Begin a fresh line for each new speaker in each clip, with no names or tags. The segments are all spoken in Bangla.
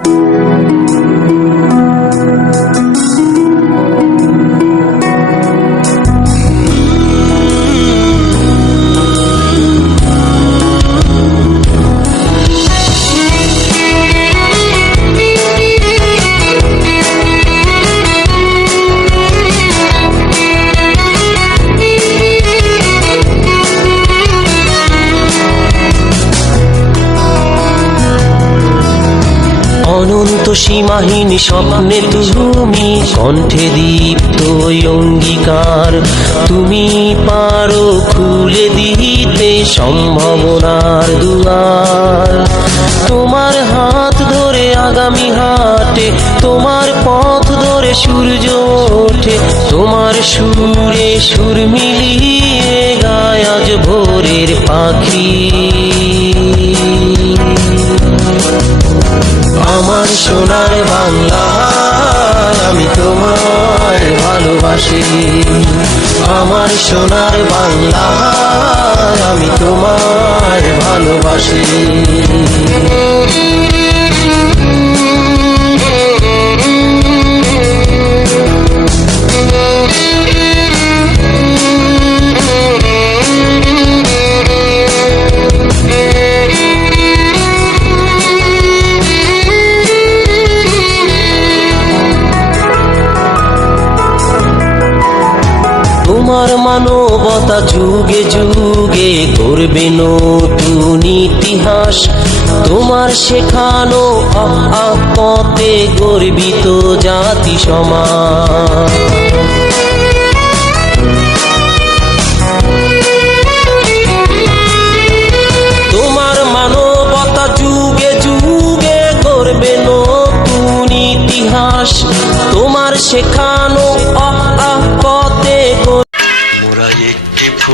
Thank you. অনন্ত সীমাহীন স্বপ্নে তুমি কণ্ঠে দীপ্ত অঙ্গীকার। তুমি পারো খুলে দিতে সম্ভাবনার দুয়ার। তোমার হাত ধরে আগামী হাটে, তোমার পথ ধরে সূর্য ওঠে, তোমার সুরে সুর মিলিয়ে গায় আজ ভোরের পাখি। আমার সোনার বাংলা আমি তোমায় ভালোবাসি। আমার সোনার বাংলা আমি তোমায় ভালোবাসি। তোমার মানবতা যুগে যুগে করবে নতুন ইতিহাস। তোমার শেখানো পথে গর্বিত জাতি সমাজ। তোমার মানবতা যুগে যুগে তোমার শেখানো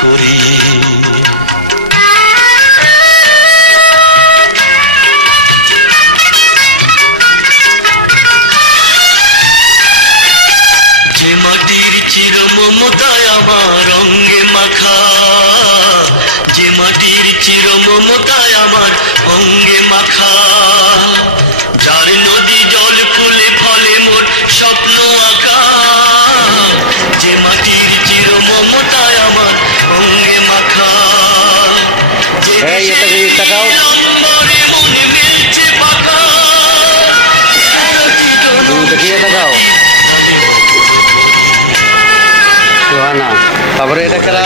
করি। যে মাটির চির মমতায় আমার অঙ্গে মাখা, যে মাটির চির মমতায় আমার অঙ্গে মাখা। দিকে তাকাও দেখিয়ে তাকাও সুহানা তারপরে এটা খেলা।